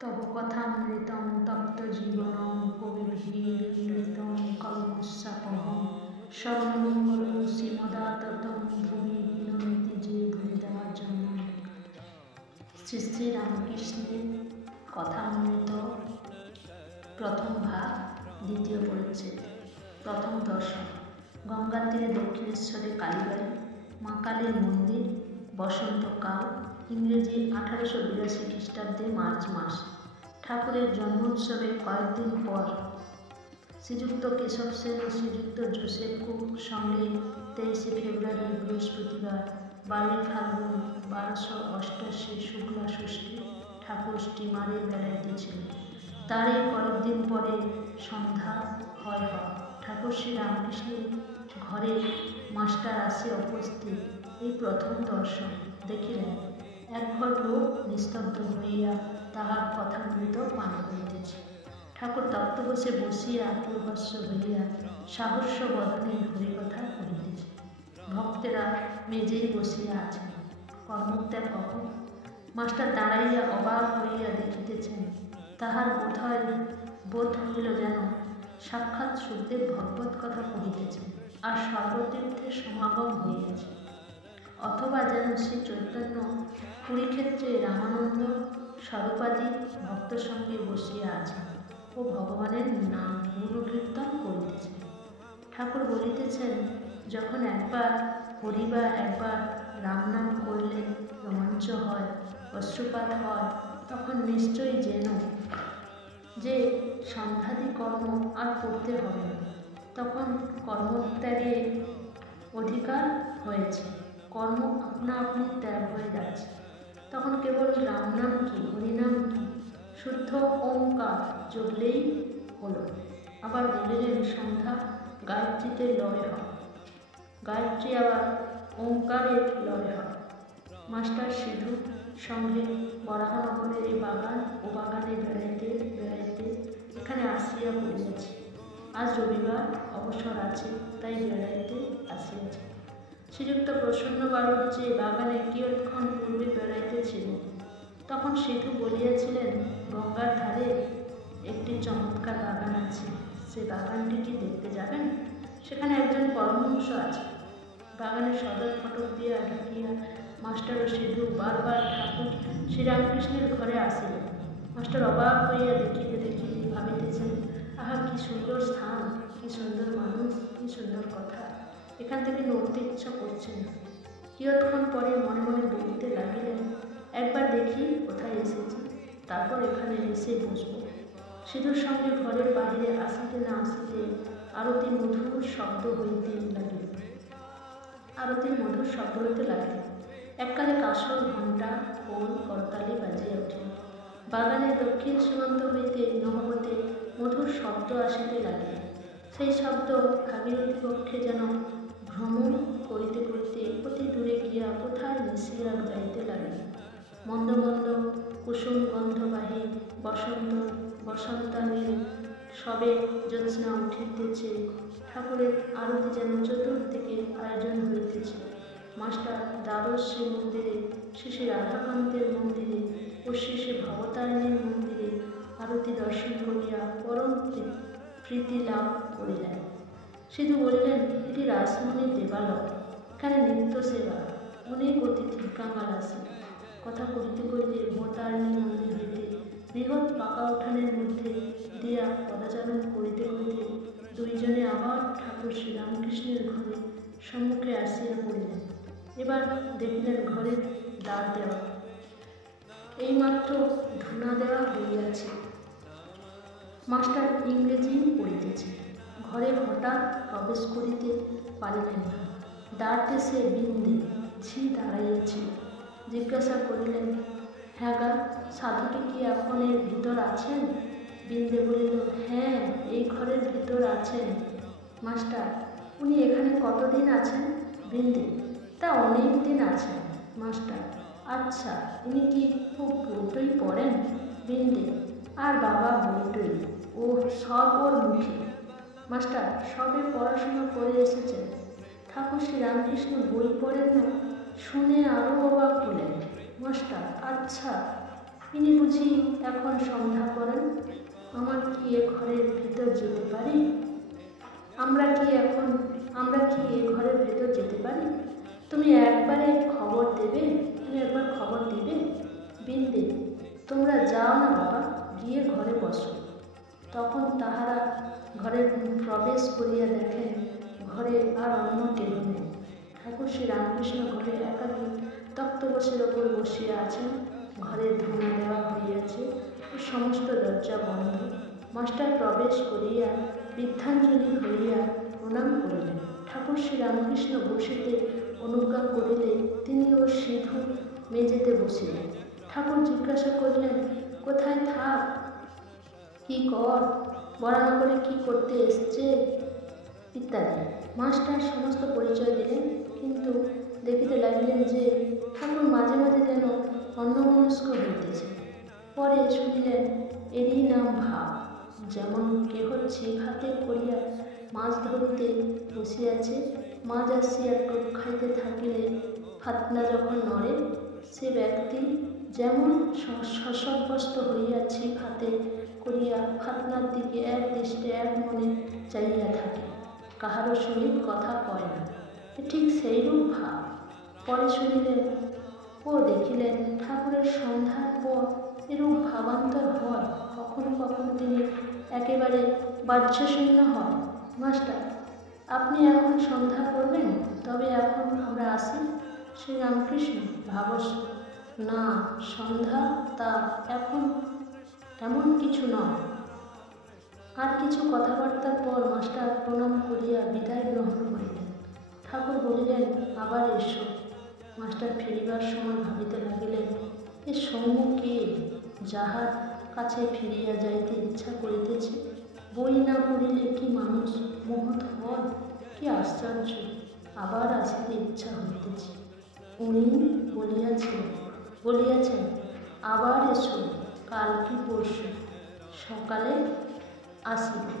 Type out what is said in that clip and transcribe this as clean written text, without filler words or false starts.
তব কথামৃতং তপ্ত জীবনং কবিভির্মৃতং কলমস্যাপহং সর্বমঙ্গল শ্রীমদাততং ভুবি বিনন্তি যে ভূমিদার জন্য। শ্রী শ্রী রামকৃষ্ণের কথামৃত প্রথম ভাগ, দ্বিতীয় পরিচ্ছেদ। প্রথম দর্শন। গঙ্গার তীরে দক্ষিণেশ্বরে কালীবাড়ি, মা কালীর মন্দির। বসন্তকাল, ইংরেজি 1882 খ্রিস্টাব্দে মার্চ মাস। ঠাকুরের জন্মোৎসবের কয়েকদিন পর শ্রীযুক্ত কেশব সেন ও শ্রীযুক্ত জোসেফ কুক সঙ্গে 23 ফেব্রুয়ারি বৃহস্পতিবার 12 ফাল্গুন 1288 শুক্লা ষষ্ঠী ঠাকুর স্টিমারে বেড়াইতেছিলেন। তার এই কয়েকদিন পরে সন্ধ্যা হয়। ঠাকুর শ্রী রামকৃষ্ণের ঘরে মাস্টার আসে উপস্থিত। এই প্রথম দর্শন দেখিলেন এক ঘর লোক নিস্তব্ধ হইয়া তাহার কথামৃত পান করিতেছে। ঠাকুর তক্তপোষে বসিয়া পূর্বস্য হইয়া সাহস্য বদনে হরিকথা করিতেছে। ভক্তেরা মেজেই বসিয়া আছেন। কর্মত্যাগ কখন? মাস্টার দাঁড়াইয়া অবাক হইয়া দেখিতেছেন। তাহার বোধ হইল যেন সাক্ষাৎ সুখদেব ভগবত কথা কহিতেছেন, আর সর্বতীর্থের সমাগম হইয়াছে। অথবা যেন শ্রী চৈতন্য পুরীক্ষেত্রে রামানন্দ স্বরূপাদি ভক্ত সঙ্গে বসিয়া আছেন ও ভগবানের নাম গুণকীর্তন করিতেছেন। ঠাকুর বলিতেছেন, যখন একবার হরি বা একবার রাম নাম করলে রোমাঞ্চ হয়, অশ্রুপাত হয়, তখন নিশ্চয়ই যেন যে সন্ধ্যাদি কর্ম আর করতে হবে না। তখন কর্মত্যাগের অধিকার হয়েছে, কর্ম আপনা আপনি ত্যাগ হয়ে যাচ্ছে। তখন কেবল রাম নাম কি, হরিনাম কি, শুদ্ধ ওঙ্কার জপলেই হলো। আবার বলিলেন, সন্ধ্যা গায়ত্রীতে লয় হয়, গায়ত্রী আবার ওঙ্কারের লয় হয়। মাস্টার সিধু সঙ্গে বরাহনগরের এই বাগান ও বাগানে বেড়াইতে বেড়াইতে এখানে আসিয়া পড়িয়াছে। আজ রবিবার, অবসর আছে, তাই বেড়াইতে আসিয়াছে। শ্রীযুক্ত প্রসন্ন বাবুর যে বাগানে কিয়ৎক্ষণ পূর্বে বেড়াইতেছিল, তখন সিধু বলিয়াছিলেন, গঙ্গার ধারে একটি চমৎকার বাগান আছে, সে বাগানটি কি দেখতে যাবেন? সেখানে একজন পরমহংস আছে। বাগানের সদর ফটক দিয়া ঢুকিয়া মাস্টার ও সিধু বারবার ঠাকুর শ্রীরামকৃষ্ণের ঘরে আসিলেন। মাস্টার অবাক হইয়া দেখিতে দেখিতে ভাবিতেছেন, আহা, কি সুন্দর স্থান, কি সুন্দর মানুষ, কি সুন্দর কথা, এখান থেকে নড়তে ইচ্ছা করছে না। কিয়ৎক্ষণ পরে মনে মনে বলিতে লাগিলেন, একবার দেখি কোথায় এসেছি, তারপর এখানে এসে বসব। সিধুর সঙ্গে ঘরের বাহিরে আসিতে না আসিতে আরতি মধুর শব্দ হইতে লাগিল। এককালে কাসর, ঘণ্টা, খোল, করতালি বাজিয়া উঠিল। বাগানের দক্ষিণ সীমান্ত হইতে নহবতে মধুর শব্দ আসিতে লাগিল। সেই শব্দ ভাগীরথী পক্ষে যেন ভ্রমণ করিতে করিতে অতি দূরে গিয়া কোথায় মিশিয়া যাইতে লাগিল। মন্দ মন্দ কুসুম গন্ধবাহী বসন্তানীর সবে জ্যোৎস্না উঠিতেছে। ঠাকুরের আরতি যেন চতুর্দিকে আয়োজন হইতেছে। মাস্টার দ্বাদশ শ্রী মন্দিরে, শ্রী রাধাকান্তের মন্দিরে ও শ্রী ভবতারিণীর মন্দিরে আরতি দর্শন করিয়া পরম প্রীতি লাভ করিলেন। সিধু বলিলেন, এটি রাসমণির দেবালয়, এখানে নিত্য সেবা, অনেক অতিথি কাঙাল আসে। কথা করিতে করিতে ভবতারিণী মন্দির হইতে বৃহৎ পাকা উঠানের মধ্যে দিয়া পদাচারণ করিতে করিতে দুইজনে আবার ঠাকুর শ্রীরামকৃষ্ণের ঘরে সম্মুখে আসিয়া পড়িলেন। এবার দেখিলেন ঘরের দ্বার দেওয়া, এইমাত্র ধুনা দেওয়া হইয়াছে। মাস্টার ইংরেজি পড়িতেছে। ঘরে হঠাৎ প্রবেশ করিতে পারিলেন না। দ্বার দেশে বিন্দে ঝি দাঁড়াইয়াছিল। জিজ্ঞাসা করিলেন, হ্যাঁ গা, সাধুটি কি এখন এর ভিতর আছেন? বিন্দে বলিল, হ্যাঁ, এই ঘরের ভিতর আছেন। মাস্টার, উনি এখানে কতদিন আছেন? বিন্দে, তা অনেক দিন আছেন। মাস্টার, আচ্ছা, উনি কি খুব বইটই পড়েন? বিন্দে, আর বাবা বইটই, ও সব ওর মুখে। মাস্টার, সবে পড়াশোনা করে এসেছেন, ঠাকুর শ্রী রামকৃষ্ণ বই পড়েন না? শুনে আরও অবাক হলেন। মাস্টার, আচ্ছা, ইনি বুঝি এখন সন্ধ্যা করেন? আমার কি এ ঘরের ভিতর যেতে পারি? আমরা কি এ ঘরের ভেতর যেতে পারি? তুমি একবার খবর দিবে? বিন্দে, তোমরা যাও না বাবা, গিয়ে ঘরে বসো। তখন তাহারা ঘরে প্রবেশ করিয়া দেখেন ঘরে আর অন্য কেহ নেই। ঠাকুর শ্রী রামকৃষ্ণ ঘরে একাকী তক্তপোষের ওপর বসিয়া আছেন। ঘরের ধুনা দেওয়া হইয়াছে ও সমস্ত দরজা বন্ধ। মাস্টার প্রবেশ করিয়া বৃদ্ধাঞ্জলি হইয়া প্রণাম করিলেন। ঠাকুর শ্রী রামকৃষ্ণ বসিতে অনুজ্ঞা করিলে তিনিও সিধু মেঝেতে বসিলেন। ঠাকুর জিজ্ঞাসা করিলেন, কোথায় থাক, কি কর, বরানগরে কি করতে এসছে ইত্যাদি। মাস্টার সমস্ত পরিচয় দিলেন, কিন্তু দেখিতে লাগিলেন যে ঠাকুর মাঝে মাঝে যেন অন্যমনস্ক হইতেছে। পরে শুনিলেন এরই নাম ভাব। যেমন কেহ ছিপ হাতে করিয়া মাছ ধরিতে বসিয়াছে, মাছ আসিয়া টোপ খাইতে থাকিলে ফাতনা যখন নড়ে, সে ব্যক্তি যেমন সশব্যস্ত হইয়া ছিপ হাতে করিয়া ফাতনার দিকে এক দৃষ্টে এক মনে চাইয়া থাকে, কাহারও সহিত কথা কয় না, ঠিক সেইরূপ ভাব। পরে শুনিলেন ও দেখিলেন ঠাকুরের সন্ধ্যার পর এরূপ ভাবান্তর হয়। কখনো কখনো তিনি একেবারে বাহ্যশূন্য হয়। মাস্টার, আপনি এখন সন্ধ্যা করবেন? তবে এখন আমরা আসি। শ্রীরামকৃষ্ণ, ভাবস না, সন্ধ্যা তা এখন এমন কিছু নয়। আর কিছু কথাবার্তার পর মাস্টার প্রণাম করিয়া বিদায় গ্রহণ করিলেন। ঠাকুর বলিলেন, আবার এসো। মাস্টার ফিরিবার সময় ভাবিতে লাগিলেন, এ সৌম্য কে, যাহার কাছে ফিরিয়া যাইতে ইচ্ছা করিতেছে? বই না পড়িলে কি মানুষ মোহত হয়? কি আশ্চর্য, আবার আসিতে ইচ্ছা হইতেছে। উনি বলিয়াছেন, আবার এসো, কাল কি পরশু সকালে আসিবে।